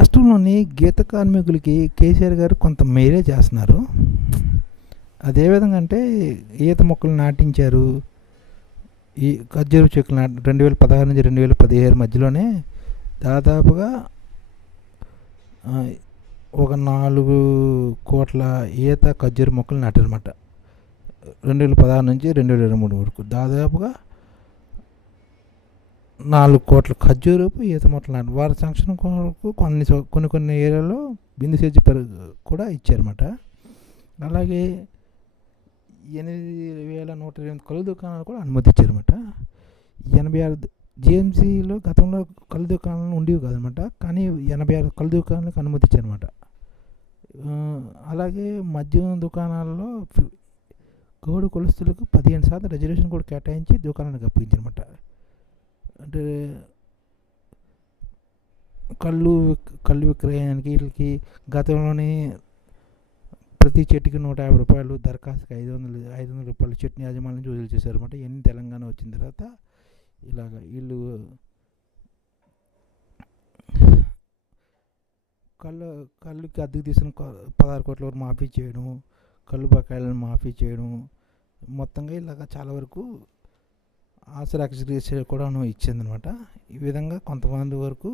రాష్ట్రంలోని గీత కార్మికులకి కేసీఆర్ గారు కొంత మేలే చేస్తున్నారు. అదే విధంగా అంటే ఈత మొక్కలు నాటించారు. ఈ ఖర్జూర చెట్లు 2016 నుంచి 2017 మధ్యలోనే దాదాపుగా ఒక 4 కోట్ల ఈత ఖర్జూర మొక్కలు నాటారన్నమాట. 2016 నుంచి 2023 వరకు దాదాపుగా 4 కోట్ల ఖర్జూరపు ఈత మొక్కలు నాటారు. వారి సంక్షేమం కొరకు కొన్ని ఏరియాలో బిందు సేద్య కూడా ఇచ్చారన్నమాట. అలాగే 8,128 కళ్ళు దుకాణాలు కూడా అనుమతించారన్నమాట. 86 జిఎంసీలో గతంలో కళ్ళు దుకాణాలు ఉండేవి కాదనమాట, కానీ 86 కళ్ళు దుకాణాలకు అనుమతించారన్నమాట. అలాగే మద్యం దుకాణాల్లో గౌడు కులస్తులకు 15% రిజర్వేషన్ కూడా కేటాయించి దుకాణాలకు అప్పగించారన్నమాట. అంటే కళ్ళు విక్రయానికి వీటికి గతంలోని ప్రతి చెట్టుకి 150 రూపాయలు, దరఖాస్తుకి 500 రూపాయలు చెట్టుని యాజమాన్యం వదిలి చేశారన్నమాట. ఇవన్నీ తెలంగాణ వచ్చిన తర్వాత ఇలాగ వీళ్ళు కళ్ళుకి అద్దెకు తీసుకుని 16 కోట్ల వరకు మాఫీ చేయడం, కళ్ళు బకాయిలను మాఫీ చేయడం, మొత్తంగా ఇలాగ చాలా వరకు ఆసరా కూడా ఇచ్చిందనమాట. ఈ విధంగా కొంతమంది వరకు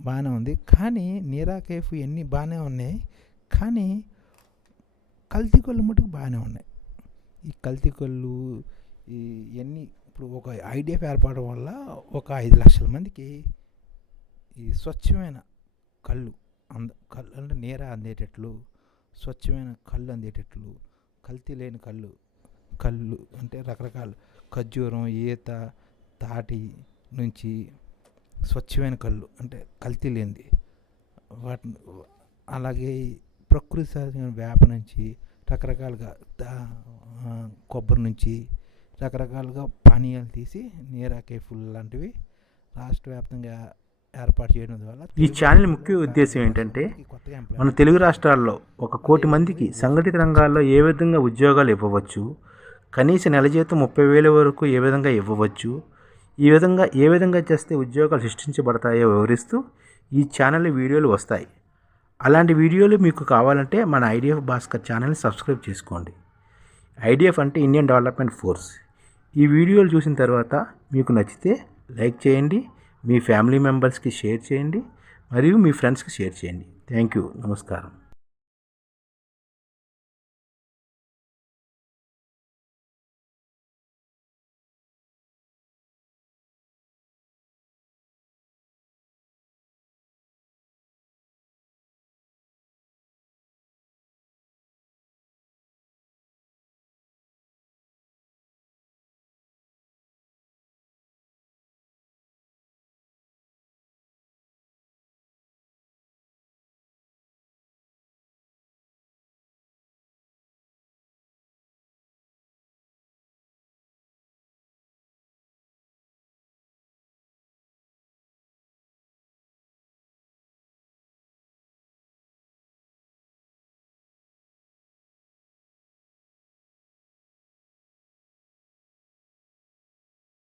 బాగానే ఉంది. కానీ నీరా కేఫ్ ఇవన్నీ బాగానే ఉన్నాయి, కానీ కల్తీ కళ్ళు మటుకు బాగానే ఉన్నాయి. ఈ కల్తీ కళ్ళు ఇవన్నీ ఇప్పుడు ఒక ఐడిఎఫ్ ఏర్పడడం వల్ల ఒక 5 లక్షల మందికి ఈ స్వచ్ఛమైన కళ్ళు అంటే నీరా అందేటట్లు, స్వచ్ఛమైన కళ్ళు అందేటట్లు, కల్తీ లేని కళ్ళు అంటే రకరకాల ఖర్జూరం, ఈత, తాటి నుంచి స్వచ్ఛమైన కళ్ళు అంటే కల్తీ లేనిది వాటిని, అలాగే ప్రకృతి సహజమైన వేప నుంచి రకరకాలుగా కొబ్బరి నుంచి రకరకాలుగా పానీయాలు తీసి నీరా కేఫ్లు లాంటివి రాష్ట్ర వ్యాప్తంగా ఏర్పాటు చేయడం ద్వారా ఈ ఛానల్ ముఖ్య ఉద్దేశం ఏంటంటే మన తెలుగు రాష్ట్రాల్లో 1 కోటి మందికి సంఘటిత రంగాల్లో ఏ విధంగా ఉద్యోగాలు ఇవ్వవచ్చు, కనీస నెల జీతం 30,000 వరకు ఏ విధంగా ఇవ్వవచ్చు, ఏ విధంగా చేస్తే ఉద్యోగాలు సృష్టించబడతాయో వివరిస్తూ ఈ ఛానల్ వీడియోలు వస్తాయి. అలాంటి వీడియోలు మీకు కావాలంటే మన ఐడిఎఫ్ భాస్కర్ ఛానల్ని సబ్స్క్రైబ్ చేసుకోండి. ఐడిఎఫ్ అంటే ఇండియన్ డెవలప్మెంట్ ఫోర్స్. ఈ వీడియోలు చూసిన తర్వాత మీకు నచ్చితే లైక్ చేయండి, మీ ఫ్యామిలీ మెంబర్స్కి షేర్ చేయండి, మరియు మీ ఫ్రెండ్స్కి షేర్ చేయండి. Thank you. నమస్కారం.